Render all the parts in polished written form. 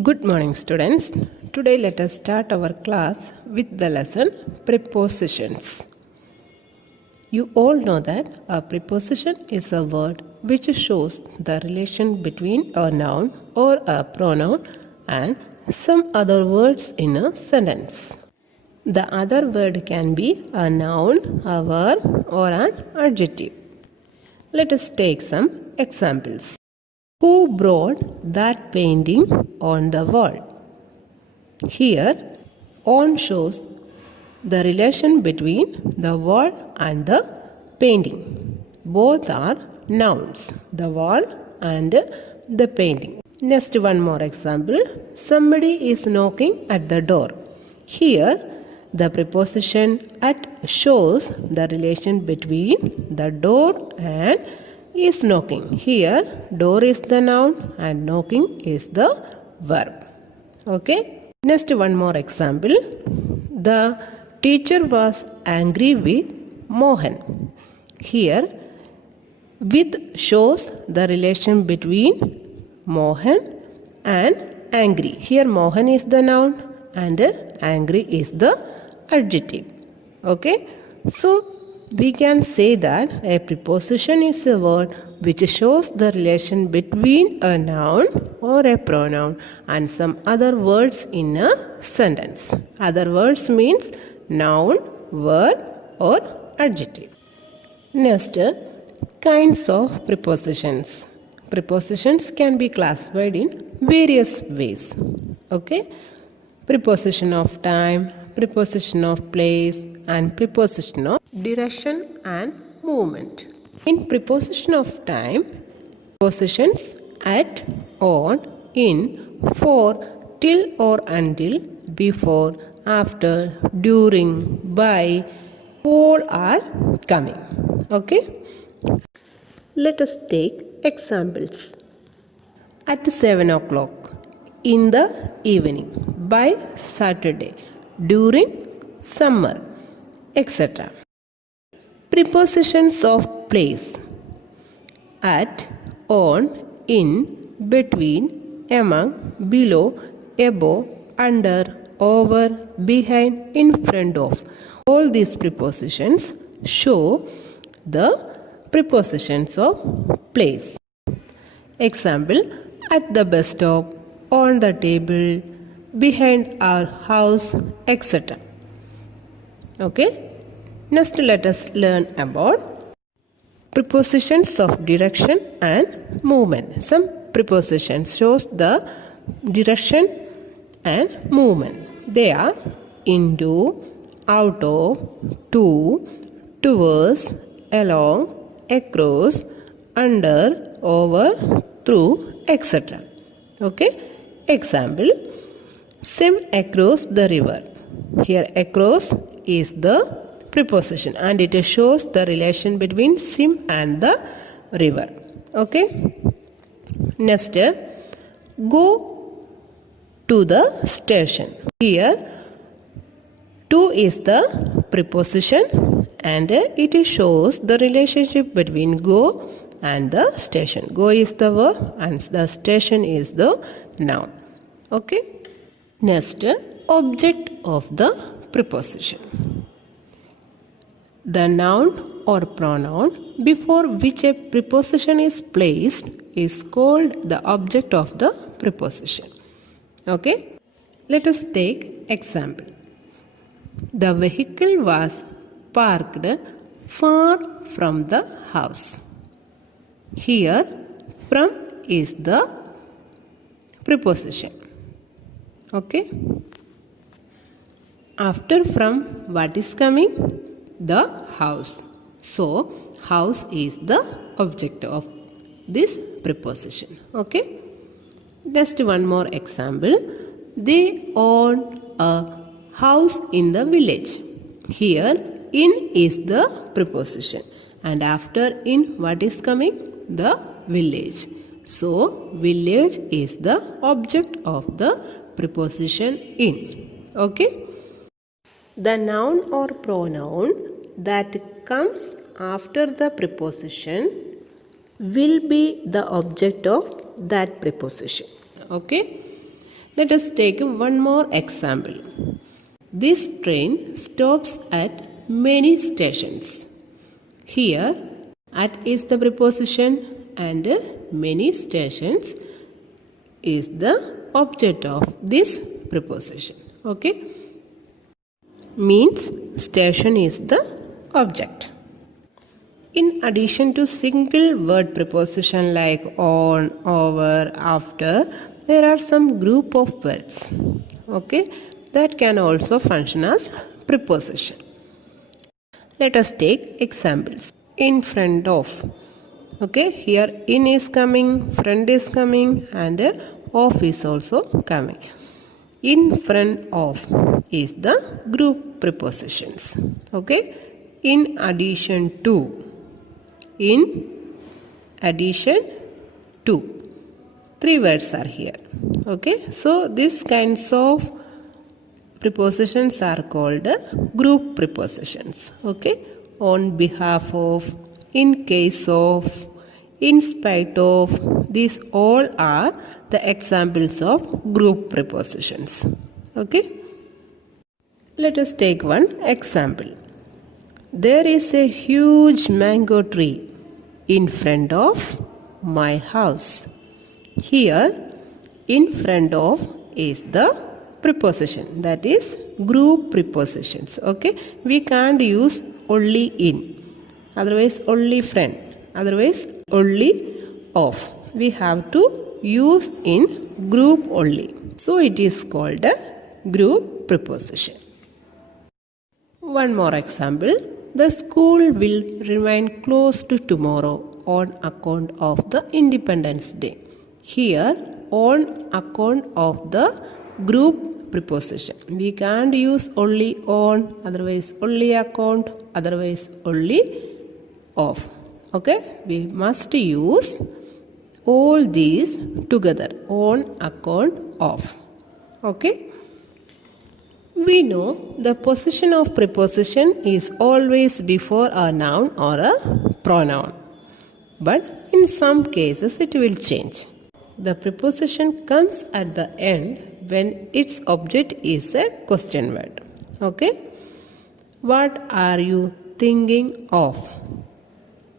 Good morning, students. Today, let us start our class with the lesson Prepositions. You all know that a preposition is a word which shows the relation between a noun or a pronoun and some other words in a sentence. The other word can be a noun, a verb, or an adjective. Let us take some examples. Who brought that painting on the wall? Here, on shows the relation between the wall and the painting. Both are nouns, the wall and the painting. Next, one more example. Somebody is knocking at the door. Here, the preposition at shows the relation between the door and is knocking. Here, door is the noun and knocking is the verb. Okay. Next, one more example. The teacher was angry with Mohan. Here, with shows the relation between Mohan and angry. Here, Mohan is the noun and angry is the adjective. Okay. So, we can say that a preposition is a word which shows the relation between a noun or a pronoun and some other words in a sentence. Other words means noun, verb or adjective. Next, kinds of prepositions. Prepositions can be classified in various ways. Okay? Preposition of time, preposition of place, and preposition of direction and movement. In preposition of time, prepositions at, on, in, for, till or until, before, after, during, by, all are coming. Okay? Let us take examples. At 7 o'clock, in the evening, by Saturday, during summer, etc. Prepositions of place. At, on, in, between, among, below, above, under, over, behind, in front of. All these prepositions show the prepositions of place. Example, at the bus stop, on the table, behind our house, etc. Okay. Next, let us learn about prepositions of direction and movement. Some prepositions shows the direction and movement. They are into, out of, to, towards, along, across, under, over, through, etc. Okay. Example, swim across the river. Here, across is the preposition and it shows the relation between swim and the river. Okay. Next, go to the station. Here, to is the preposition and it shows the relationship between go and the station. Go is the verb and the station is the noun. Okay. Next, object of the preposition. The noun or pronoun before which a preposition is placed is called the object of the preposition. Okay. Let us take example. The vehicle was parked far from the house. Here, from is the preposition. Okay. After from, what is coming? The house. So, house is the object of this preposition. Okay. Next, one more example. They own a house in the village. Here, in is the preposition. And after in, what is coming? The village. So, village is the object of the preposition in. Okay. The noun or pronoun that comes after the preposition will be the object of that preposition. Okay. Let us take one more example. This train stops at many stations. Here, at is the preposition and many stations is the object of this preposition. Okay? Means station is the object. In addition to single word preposition like on, over, after, there are some group of words, okay, that can also function as preposition. Let us take examples. In front of, okay, here in is coming, front is coming, and of is also coming. In front of is the group prepositions, okay. In addition to, in addition to, 3 words are here, okay. So these kinds of prepositions are called group prepositions, okay. On behalf of, in case of, in spite of, these all are the examples of group prepositions, okay. Let us take one example. There is a huge mango tree in front of my house. Here, in front of is the preposition, that is group prepositions, okay. We can't use only in, otherwise only front, otherwise only of. We have to use in group only. So it is called a group preposition. One more example. The school will remain closed tomorrow on account of the Independence Day. Here, on account of the group preposition. We can't use only on, otherwise only account, otherwise only of. Okay, we must use all these together, on account of. Okay. We know the position of preposition is always before a noun or a pronoun. But in some cases it will change. The preposition comes at the end when its object is a question word. Okay? What are you thinking of?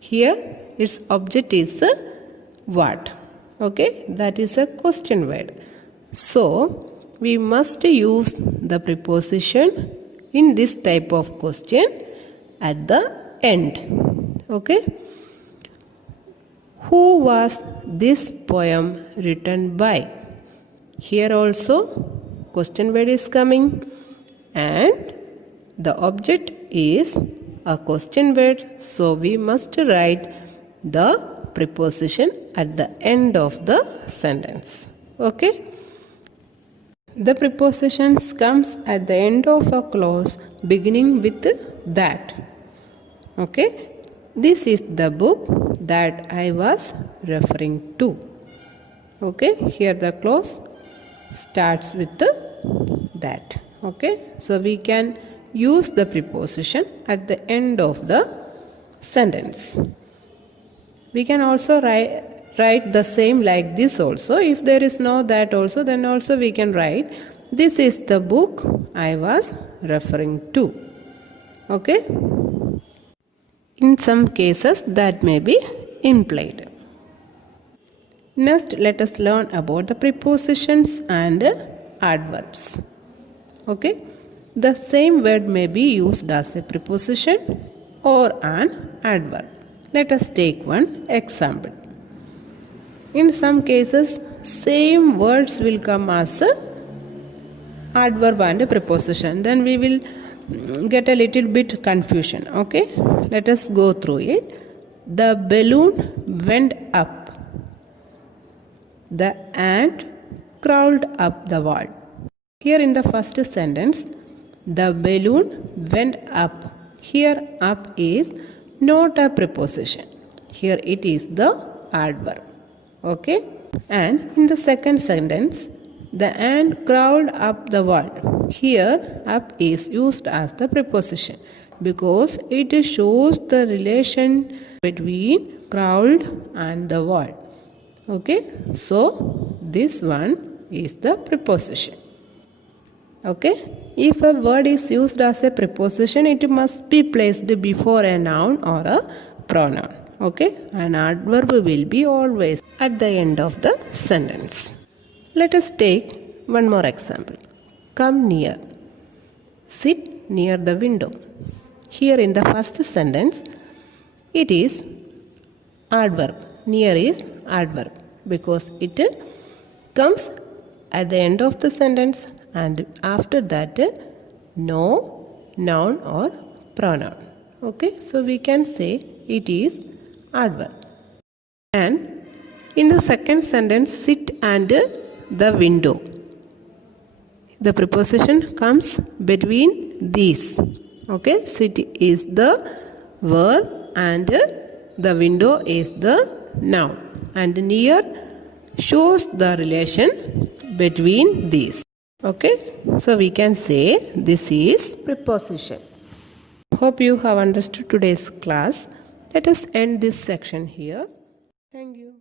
Here its object is a what? Okay? That is a question word. So, we must use the preposition in this type of question at the end. Okay? Who was this poem written by? Here also question word is coming and the object is a question word, so we must write the preposition at the end of the sentence. Okay? The prepositions comes at the end of a clause beginning with that. Okay? This is the book that I was referring to. Okay? Here the clause starts with that. Okay? So we can use the preposition at the end of the sentence. We can also write the same like this also. If there is no that also, then also we can write, this is the book I was referring to. Okay? In some cases that may be implied. Next, let us learn about the prepositions and adverbs. Okay? The same word may be used as a preposition or an adverb. Let us take one example. In some cases, same words will come as adverb and a preposition. Then we will get a little bit confusion. Okay? Let us go through it. The balloon went up. The ant crawled up the wall. Here in the first sentence, the balloon went up. Here up is not a preposition. Here it is the adverb. Okay? And in the second sentence, the ant crawled up the wall. Here up is used as the preposition because it shows the relation between crawled and the wall. Okay? So this one is the preposition. Okay, if a word is used as a preposition, it must be placed before a noun or a pronoun. Okay, an adverb will be always at the end of the sentence. Let us take one more example. Come near. Sit near the window. Here in the first sentence, it is adverb. Near is adverb because it comes at the end of the sentence, and after that no noun or pronoun. Okay, so we can say it is adverb. And in the second sentence, sit and the window, the preposition comes between these. Okay, sit is the verb and the window is the noun, and near shows the relation between these. Okay, so we can say this is preposition. Hope you have understood today's class. Let us end this section here. Thank you.